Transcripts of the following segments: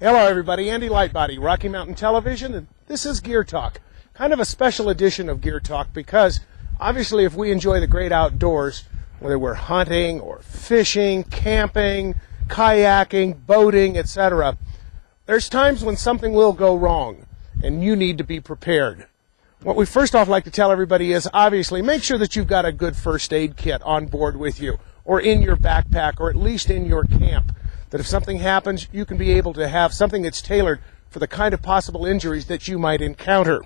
Hello everybody, Andy Lightbody, Rocky Mountain Television, and this is Gear Talk. Kind of a special edition of Gear Talk because obviously if we enjoy the great outdoors, whether we're hunting or fishing, camping, kayaking, boating, etc., there's times when something will go wrong and you need to be prepared. What we first off like to tell everybody is obviously make sure that you've got a good first aid kit on board with you or in your backpack or at least in your camp. That if something happens, you can be able to have something that's tailored for the kind of possible injuries that you might encounter.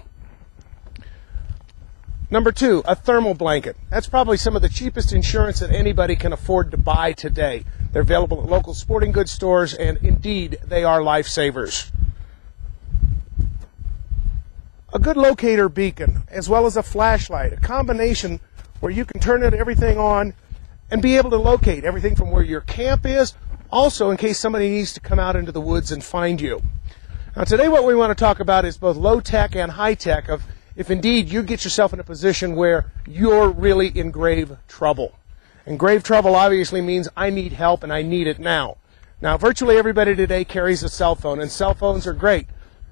Number two, a thermal blanket. That's probably some of the cheapest insurance that anybody can afford to buy today. They're available at local sporting goods stores, and indeed, they are lifesavers. A good locator beacon, as well as a flashlight, a combination where you can turn everything on and be able to locate everything from where your camp is, also in case somebody needs to come out into the woods and find you. Now today what we want to talk about is both low-tech and high-tech of if indeed you get yourself in a position where you're really in grave trouble. And grave trouble obviously means I need help and I need it now. Now virtually everybody today carries a cell phone, and cell phones are great,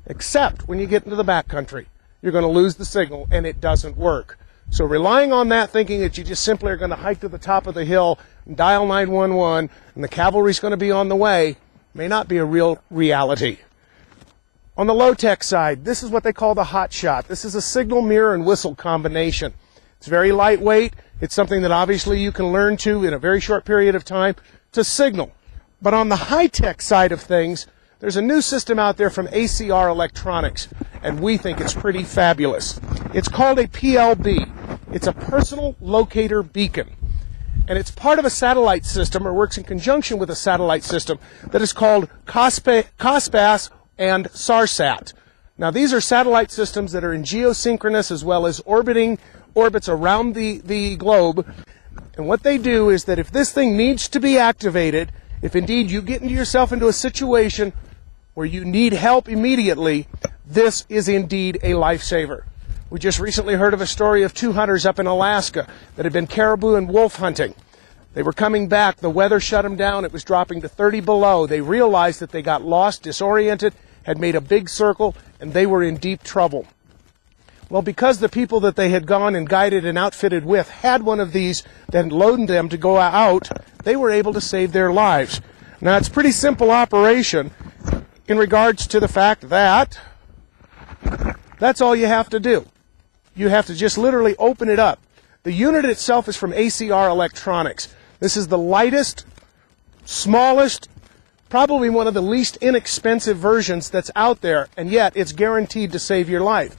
except when you get into the backcountry. You're going to lose the signal and it doesn't work. So relying on that, thinking that you just simply are going to hike to the top of the hill and dial 911 and the cavalry's going to be on the way, may not be a real reality. On the low-tech side, this is what they call the Hotshot. This is a signal, mirror, and whistle combination. It's very lightweight. It's something that obviously you can learn to in a very short period of time to signal. But on the high-tech side of things, there's a new system out there from ACR Electronics, and we think it's pretty fabulous. It's called a PLB. It's a Personal Locator Beacon, and it's part of a satellite system, or works in conjunction with a satellite system, that is called COSPAS and SARSAT. Now, these are satellite systems that are in geosynchronous as well as orbits around the globe, and what they do is that if this thing needs to be activated, if indeed you get yourself into a situation where you need help immediately, this is indeed a lifesaver. We just recently heard of a story of two hunters up in Alaska that had been caribou and wolf hunting. They were coming back. The weather shut them down. It was dropping to 30 below. They realized that they got lost, disoriented, had made a big circle, and they were in deep trouble. Well, because the people that they had gone and guided and outfitted with had one of these that loaded them to go out, they were able to save their lives. Now, it's a pretty simple operation in regards to the fact that that's all you have to do. You have to just literally open it up. The unit itself is from ACR Electronics. This is the lightest, smallest, probably one of the least inexpensive versions that's out there, and yet it's guaranteed to save your life.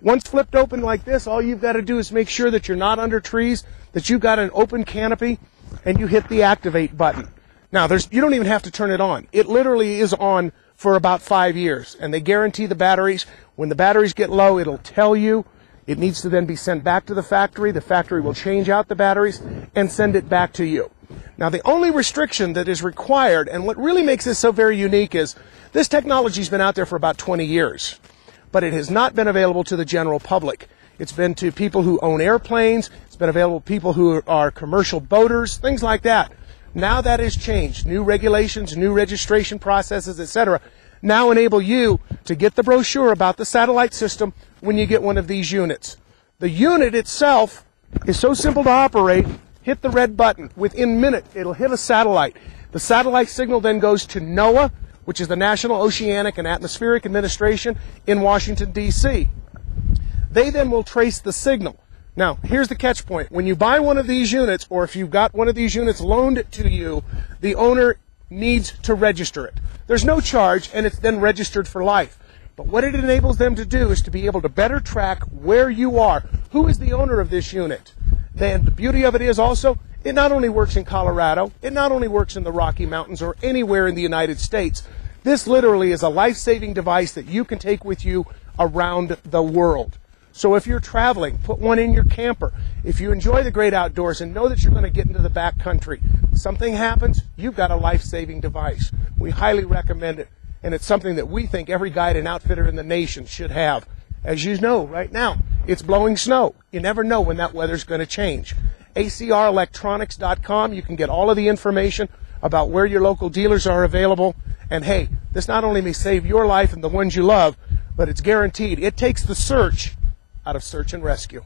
Once flipped open like this, all you've got to do is make sure that you're not under trees, that you've got an open canopy, and you hit the activate button. Now, you don't even have to turn it on. It literally is on for about 5 years, and they guarantee the batteries. When the batteries get low, it'll tell you. It needs to then be sent back to the factory. The factory will change out the batteries and send it back to you. Now, the only restriction that is required, and what really makes this so very unique, is this technology's been out there for about 20 years, but it has not been available to the general public. It's been to people who own airplanes. It's been available to people who are commercial boaters, things like that. Now that has changed. New regulations, new registration processes, etc., now enable you to get the brochure about the satellite system when you get one of these units. The unit itself is so simple to operate. Hit the red button. Within minutes, it'll hit a satellite. The satellite signal then goes to NOAA, which is the National Oceanic and Atmospheric Administration in Washington, D.C. They then will trace the signal. Now, here's the catch point. When you buy one of these units, or if you've got one of these units loaned to you, the owner needs to register it. There's no charge, and it's then registered for life. But what it enables them to do is to be able to better track where you are. Who is the owner of this unit? Then the beauty of it is also, it not only works in Colorado, it not only works in the Rocky Mountains or anywhere in the United States. This literally is a life-saving device that you can take with you around the world. So if you're traveling, put one in your camper. If you enjoy the great outdoors and know that you're going to get into the backcountry, something happens, you've got a life-saving device. We highly recommend it, and it's something that we think every guide and outfitter in the nation should have. As you know, right now, it's blowing snow. You never know when that weather's going to change. ACRelectronics.com, you can get all of the information about where your local dealers are available, And hey, this not only may save your life and the ones you love, but it's guaranteed. It takes the search out of search and rescue.